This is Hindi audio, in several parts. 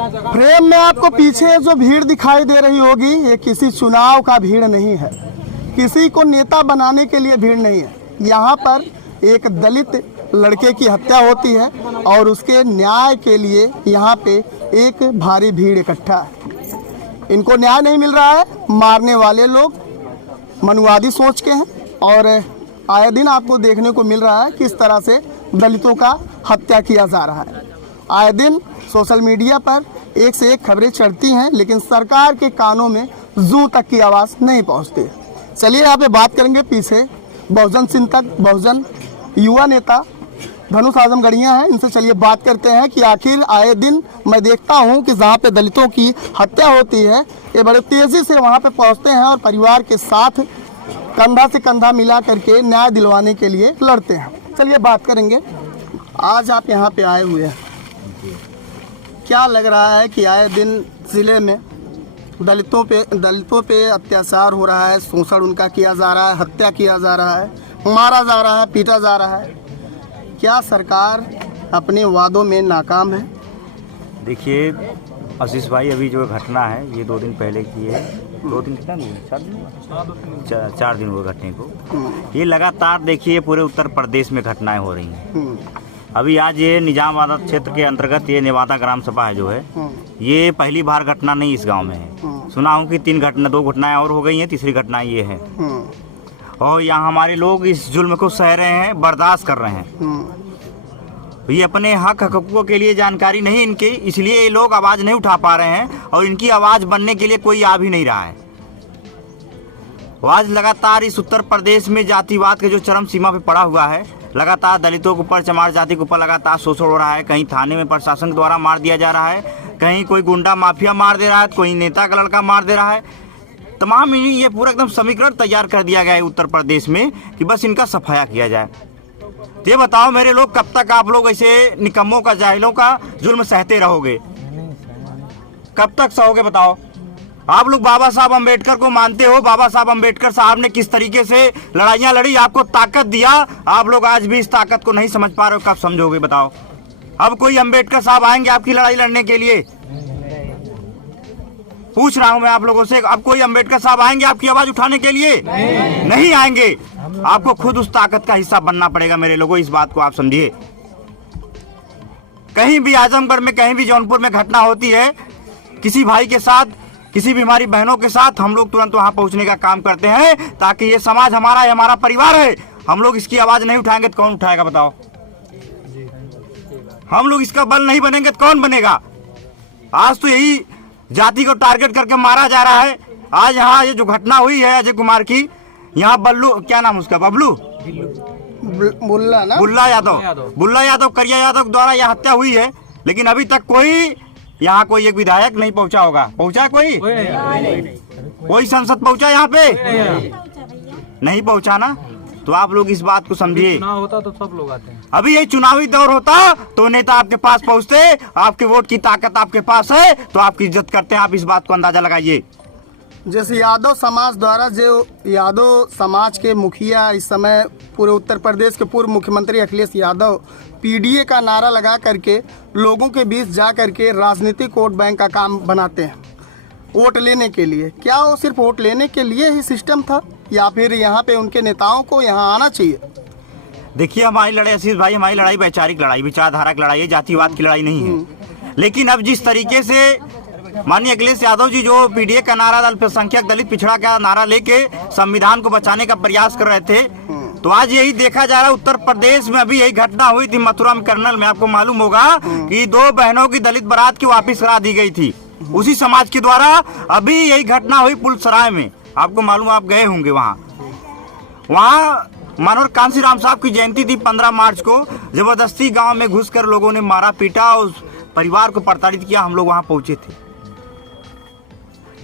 फ्रेम में आपको पीछे जो भीड़ दिखाई दे रही होगी, ये किसी चुनाव का भीड़ नहीं है, किसी को नेता बनाने के लिए भीड़ नहीं है। यहाँ पर एक दलित लड़के की हत्या होती है और उसके न्याय के लिए यहाँ पे एक भारी भीड़ इकट्ठा है। इनको न्याय नहीं मिल रहा है, मारने वाले लोग मनुवादी सोच के हैं और आए दिन आपको देखने को मिल रहा है किस तरह से दलितों का हत्या किया जा रहा है। आए दिन सोशल मीडिया पर एक से एक खबरें चढ़ती हैं, लेकिन सरकार के कानों में जू तक की आवाज़ नहीं पहुंचती। चलिए यहाँ पे बात करेंगे पीछे बहुजन चिंतक, बहुजन युवा नेता धनुष आजमगढ़िया हैं, इनसे चलिए बात करते हैं कि आखिर आए दिन मैं देखता हूं कि जहां पे दलितों की हत्या होती है, ये बड़े तेज़ी से वहां पे पहुंचते हैं और परिवार के साथ कंधा से कंधा मिला करके न्याय दिलवाने के लिए लड़ते हैं। चलिए बात करेंगे। आज आप यहाँ पे आए हुए हैं, क्या लग रहा है कि आए दिन ज़िले में दलितों पे अत्याचार हो रहा है, शोषण उनका किया जा रहा है, हत्या किया जा रहा है, मारा जा रहा है, पीटा जा रहा है। क्या सरकार अपने वादों में नाकाम है? देखिए आशीष भाई, अभी जो घटना है ये 2 दिन पहले की है। 2 दिन कितना दिन? 4 दिन हुए घटने को। ये लगातार देखिए पूरे उत्तर प्रदेश में घटनाएं हो रही हैं। अभी आज ये निजामाबाद क्षेत्र के अंतर्गत ये नेवादा ग्राम सभा है जो है, ये पहली बार घटना नहीं इस गांव में है। सुना हूँ कि 2 घटनाएं और हो गई हैं, तीसरी घटना ये है। और यहाँ हमारे लोग इस जुल्म को सह रहे हैं, बर्दाश्त कर रहे हैं। ये अपने हक हकूकों के लिए जानकारी नहीं इनकी, इसलिए ये लोग आवाज़ नहीं उठा पा रहे हैं और इनकी आवाज़ बनने के लिए कोई आ भी नहीं रहा है। आज लगातार इस उत्तर प्रदेश में जातिवाद के जो चरम सीमा पे पड़ा हुआ है, लगातार दलितों के ऊपर, चमार जाति के ऊपर लगातार शोषण हो रहा है। कहीं थाने में प्रशासन द्वारा मार दिया जा रहा है, कहीं कोई गुंडा माफिया मार दे रहा है, कोई नेता का लड़का मार दे रहा है। तमाम ये पूरा एकदम समीकरण तैयार कर दिया गया है उत्तर प्रदेश में कि बस इनका सफाया किया जाए। तो ये बताओ मेरे लोग, कब तक आप लोग ऐसे निकम्मों का, जाहिलों का जुल्म सहते रहोगे? कब तक सहोगे बताओ? आप लोग बाबा साहब अम्बेडकर को मानते हो। बाबा साहब अम्बेडकर साहब ने किस तरीके से लड़ाइयाँ लड़ी, आपको ताकत दिया। आप लोग आज भी इस ताकत को नहीं समझ पा रहे हो, कब समझोगे बताओ? अब कोई अम्बेडकर साहब आएंगे आपकी लड़ाई लड़ने के लिए? पूछ रहा हूं मैं आप लोगों से, अब कोई अम्बेडकर साहब आएंगे आपकी आवाज उठाने के लिए? नहीं आएंगे। आपको खुद उस ताकत का हिस्सा बनना पड़ेगा मेरे लोगों, इस बात को आप समझिए। कहीं भी आजमगढ़ में, कहीं भी जौनपुर में घटना होती है किसी भाई के साथ, किसी भी हमारी बहनों के साथ, हम लोग तुरंत वहां पहुंचने का काम करते हैं, ताकि ये समाज हमारा है, हमारा परिवार है। हम लोग इसकी आवाज नहीं उठाएंगे तो कौन उठाएगा बताओ? हम लोग इसका बल नहीं बनेंगे तो कौन बनेगा? आज तो यही जाति को टारगेट करके मारा जा रहा है। आज यहाँ ये जो घटना हुई है अजय कुमार की, यहाँ बल्लू, क्या नाम उसका, बबलू बुल्ला यादव करिया यादव द्वारा यह हत्या हुई है, लेकिन अभी तक कोई यहाँ कोई एक विधायक नहीं पहुँचा होगा। पहुँचा कोई संसद पहुँचा यहाँ पे? नहीं पहुँचा ना। तो आप लोग इस बात को समझिए। चुनाव होता तो सब लोग आते हैं। अभी ये चुनावी दौर होता तो नेता आपके पास पहुंचते, आपके वोट की ताकत आपके पास है तो आपकी इज्जत करते हैं। आप इस बात को अंदाजा लगाइए। जैसे यादव समाज द्वारा, जो यादव समाज के मुखिया इस समय पूरे उत्तर प्रदेश के पूर्व मुख्यमंत्री अखिलेश यादव पीडीए का नारा लगा करके लोगों के बीच जा करके राजनीतिक वोट बैंक का काम बनाते हैं वोट लेने के लिए। क्या वो सिर्फ वोट लेने के लिए ही सिस्टम था, या फिर यहाँ पे उनके नेताओं को यहाँ आना चाहिए? देखिए हमारी लड़ाई आशीष भाई, हमारी लड़ाई वैचारिक लड़ाई, विचारधारा की लड़ाई है, जातिवाद की लड़ाई नहीं है। लेकिन अब जिस तरीके से माननीय अखिलेश यादव जी जो पीडीए का नारा, अल्पसंख्यक दलित पिछड़ा का नारा लेके संविधान को बचाने का प्रयास कर रहे थे, तो आज यही देखा जा रहा है उत्तर प्रदेश में। अभी यही घटना हुई थी मथुरा में, कर्नल में, आपको मालूम होगा कि 2 बहनों की दलित बारात की वापिस करा दी गई थी उसी समाज के द्वारा। अभी यही घटना हुई पुलसराय में, आपको मालूम, आप गए होंगे वहाँ मानवर कांसी राम साहब की जयंती थी 15 मार्च को। जबरदस्ती गांव में घुसकर लोगों ने मारा, पीटा, उस परिवार को प्रताड़ित किया। हम लोग वहां पहुंचे थे।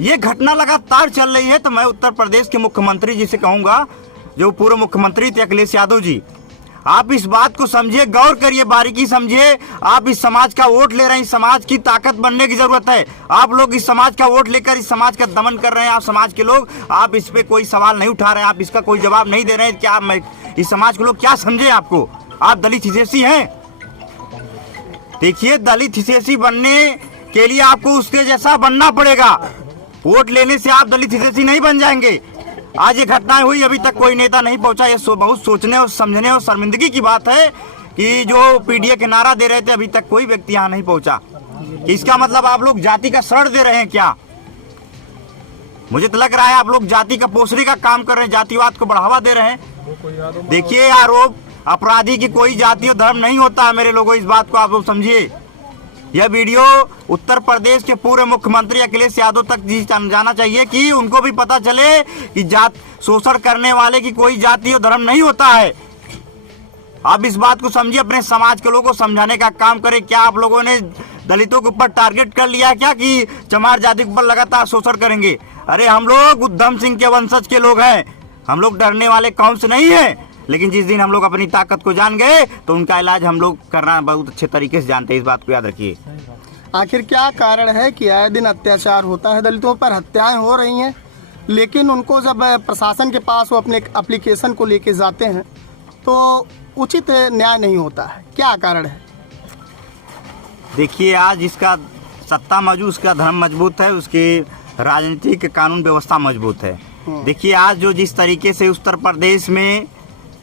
ये घटना लगातार चल रही है। तो मैं उत्तर प्रदेश के मुख्यमंत्री जी से कहूंगा, जो पूर्व मुख्यमंत्री थे अखिलेश यादव जी, आप इस बात को समझिए, गौर करिए, बारीकी समझिए। आप इस समाज का वोट ले रहे हैं, इस समाज की ताकत बनने की जरूरत है। आप लोग इस समाज का वोट लेकर इस समाज का दमन कर रहे हैं। आप समाज के लोग, आप इस पे कोई सवाल नहीं उठा रहे हैं, आप इसका कोई जवाब नहीं दे रहे हैं। क्या मैं इस समाज के लोग क्या समझे आपको? आप दलित हितैषी हैं। देखिए, दलित हितैषी बनने के लिए आपको उसके जैसा बनना पड़ेगा। वोट लेने से आप दलित हितैषी नहीं बन जाएंगे। आज ये घटनाएं हुई, अभी तक कोई नेता नहीं पहुंचा। ये बहुत सोचने और समझने और शर्मिंदगी की बात है कि जो पीडीए के नारा दे रहे थे अभी तक कोई व्यक्ति यहाँ नहीं पहुंचा। इसका मतलब आप लोग जाति का शरण दे रहे हैं क्या? मुझे तो लग रहा है आप लोग जाति का पोषरी का काम कर रहे हैं, जातिवाद को बढ़ावा दे रहे हैं। देखिए, आरोप अपराधी की कोई जाति और धर्म नहीं होता है मेरे लोगों, इस बात को आप लोग समझिए। यह वीडियो उत्तर प्रदेश के पूर्व मुख्यमंत्री अखिलेश यादव तक जाना चाहिए कि उनको भी पता चले कि जात शोषण करने वाले की कोई जाति और धर्म नहीं होता है। आप इस बात को समझिए, अपने समाज के लोगों को समझाने का काम करें। क्या आप लोगों ने दलितों के ऊपर टारगेट कर लिया है क्या कि चमार जाति के ऊपर लगातार शोषण करेंगे? अरे हम लोग उद्धम सिंह के वंशज के लोग हैं, हम लोग डरने वाले कौन से नहीं है। लेकिन जिस दिन हम लोग अपनी ताकत को जान गए तो उनका इलाज हम लोग करना बहुत अच्छे तरीके से जानते हैं, इस बात को याद रखिए। आखिर क्या कारण है कि आए दिन अत्याचार होता है, दलितों पर हत्याएं हो रही हैं, लेकिन उनको जब प्रशासन के पास वो अपने एप्लीकेशन को लेके जाते हैं तो उचित न्याय नहीं होता है? क्या कारण है? देखिए, आज इसका सत्ता मौजूद, उसका धर्म मजबूत है, उसकी राजनीतिक कानून व्यवस्था मजबूत है। देखिए, आज जो जिस तरीके से उत्तर प्रदेश में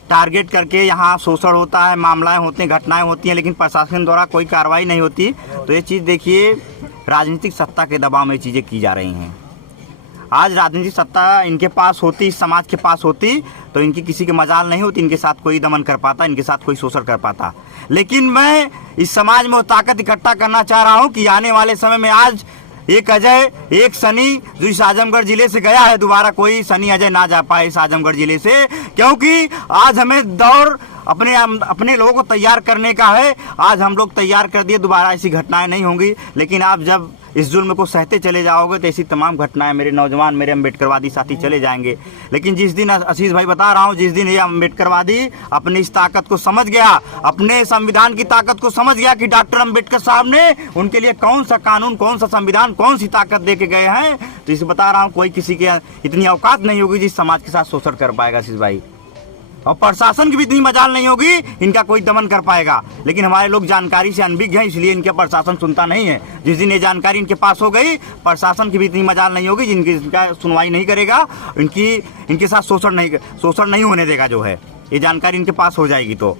टारगेट करके यहाँ शोषण होता है, मामलाएं होते हैं, घटनाएं होती हैं, लेकिन प्रशासन द्वारा कोई कार्रवाई नहीं होती। तो ये चीज़ देखिए, राजनीतिक सत्ता के दबाव में चीज़ें की जा रही हैं। आज राजनीतिक सत्ता इनके पास होती, इस समाज के पास होती तो इनकी किसी की मजाल नहीं होती, इनके साथ कोई दमन कर पाता, इनके साथ कोई शोषण कर पाता। लेकिन मैं इस समाज में वो ताकत इकट्ठा करना चाह रहा हूँ कि आने वाले समय में आज एक अजय, एक सनी जो इस आजमगढ़ जिले से गया है, दोबारा कोई सनी अजय ना जा पाए इस आजमगढ़ जिले से, क्योंकि आज हमें दौर अपने लोगों को तैयार करने का है। आज हम लोग तैयार कर दिए, दोबारा ऐसी घटनाएं नहीं होंगी। लेकिन आप जब इस जुल्म को सहते चले जाओगे तो ऐसी तमाम घटनाएं मेरे नौजवान, मेरे अम्बेडकरवादी साथी चले जाएंगे। लेकिन जिस दिन, आशीष भाई बता रहा हूं, जिस दिन ये अम्बेडकरवादी अपनी इस ताकत को समझ गया, अपने संविधान की ताकत को समझ गया कि डॉक्टर अम्बेडकर साहब ने उनके लिए कौन सा कानून, कौन सा संविधान, कौन सी ताकत दे के गए हैं, तो इसे बता रहा हूँ, कोई किसी के इतनी औकात नहीं होगी जिस समाज के साथ शोषण कर पाएगा आशीष भाई। और प्रशासन की भी इतनी मजाल नहीं होगी, इनका कोई दमन कर पाएगा। लेकिन हमारे लोग जानकारी से अनभिज्ञ हैं, इसलिए इनके प्रशासन सुनता नहीं है। जिस दिन ये जानकारी इनके पास हो गई, प्रशासन की भी इतनी मजाल नहीं होगी जिनका सुनवाई नहीं करेगा, इनके साथ शोषण नहीं होने देगा। जो है ये जानकारी इनके पास हो जाएगी। तो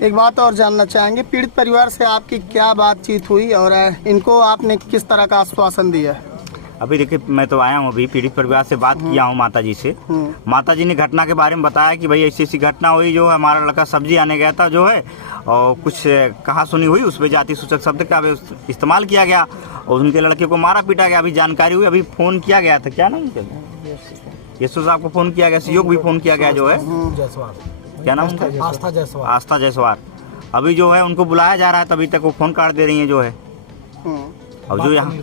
एक बात और जानना चाहेंगे, पीड़ित परिवार से आपकी क्या बातचीत हुई और इनको आपने किस तरह का आश्वासन दिया है? अभी देखिए, मैं तो आया हूँ, अभी पीड़ित परिवार से बात किया हूँ माता जी से। माता जी ने घटना के बारे में बताया कि भाई ऐसी ऐसी घटना हुई, जो हमारा लड़का सब्जी आने गया था जो है, और कुछ कहा सुनी हुई, उस पर जाति सूचक शब्द का इस्तेमाल किया गया और उनके लड़के को मारा पीटा गया। अभी जानकारी हुई, अभी फ़ोन किया गया था, क्या नाम यशु साहब को फ़ोन किया गया, सहयोग भी फ़ोन किया गया जो है, क्या नाम उनका? आस्था जायसवाल। अभी जो है उनको बुलाया जा रहा है, तभी तक वो फ़ोन काट दे रही है जो है। और जो यहाँ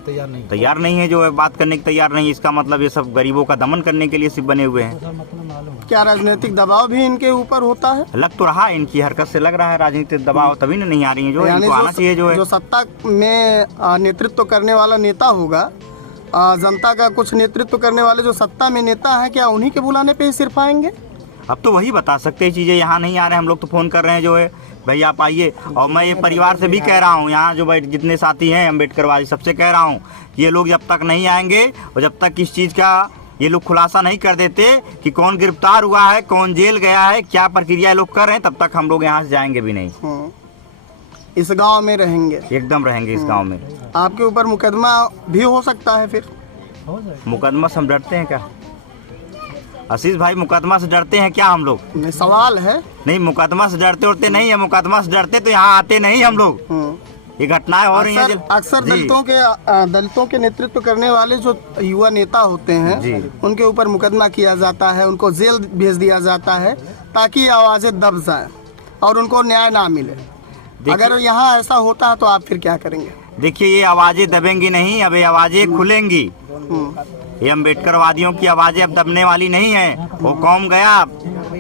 तैयार नहीं है, जो है बात करने की तैयार नहीं है। इसका मतलब ये सब गरीबों का दमन करने के लिए सिर्फ बने हुए हैं। क्या राजनीतिक दबाव भी इनके ऊपर होता है? लग तो रहा है, इनकी हरकत से लग रहा है राजनीतिक दबाव, तभी नहीं आ रही है। जो इनको आना चाहिए, जो है जो सत्ता में नेतृत्व करने वाला नेता होगा, जनता का कुछ नेतृत्व करने वाले जो सत्ता में नेता है, क्या उन्हीं के बुलाने पे ही सिर्फ आएंगे? अब तो वही बता सकते हैं, चीज़ें यहाँ नहीं आ रहे हैं। हम लोग तो फ़ोन कर रहे हैं जो है, भाई आप आइए। और मैं ये परिवार से भी कह रहा हूँ, यहाँ जो भाई जितने साथी हैं अम्बेडकरवादी, सबसे कह रहा हूँ कि ये लोग जब तक नहीं आएंगे और जब तक इस चीज़ का ये लोग खुलासा नहीं कर देते कि कौन गिरफ्तार हुआ है, कौन जेल गया है, क्या प्रक्रिया लोग कर रहे हैं, तब तक हम लोग यहाँ से जाएंगे भी नहीं। इस गांव में रहेंगे? एकदम रहेंगे इस गांव में। आपके ऊपर मुकदमा भी हो सकता है? फिर मुकदमा से हम डरते हैं क्या आशीष भाई? मुकदमा से डरते हैं क्या हम लोग? सवाल है। नहीं, मुकदमा से डरते उड़ते नहीं है। मुकदमा से डरते तो यहाँ आते नहीं हम लोग। ये घटनाएं हो रही हैं। अक्सर दलितों के नेतृत्व करने वाले जो युवा नेता होते हैं, उनके ऊपर मुकदमा किया जाता है, उनको जेल भेज दिया जाता है ताकि आवाजें दब जाएं और उनको न्याय ना मिले। अगर यहाँ ऐसा होता है तो आप फिर क्या करेंगे? देखिए, ये आवाजें दबेंगी नहीं, अब ये आवाजें खुलेंगी। ये अम्बेडकरवादियों की आवाजें अब दबने वाली नहीं है। वो कौम गया,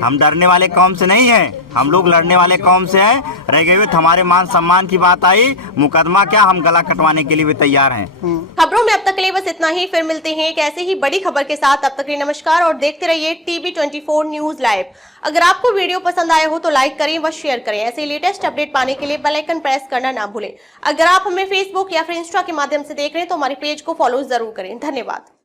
हम डरने वाले कौम से नहीं हैं, हम लोग लड़ने वाले कौम से हैं। रह गए हुए हमारे मान सम्मान की बात आई, मुकदमा क्या, हम गला कटवाने के लिए भी तैयार हैं। खबरों में अब तक के लिए बस इतना ही। फिर मिलते हैं एक ऐसे ही बड़ी खबर के साथ। अब तक के लिए नमस्कार और देखते रहिए TB24 न्यूज लाइव। अगर आपको वीडियो पसंद आया हो तो लाइक करें व शेयर करें। ऐसे लेटेस्ट अपडेट पाने के लिए बेल आइकन प्रेस करना ना भूलें। अगर आप हमें फेसबुक या फिर इंस्टा के माध्यम से देख रहे हैं तो हमारे पेज को फॉलो जरूर करें। धन्यवाद।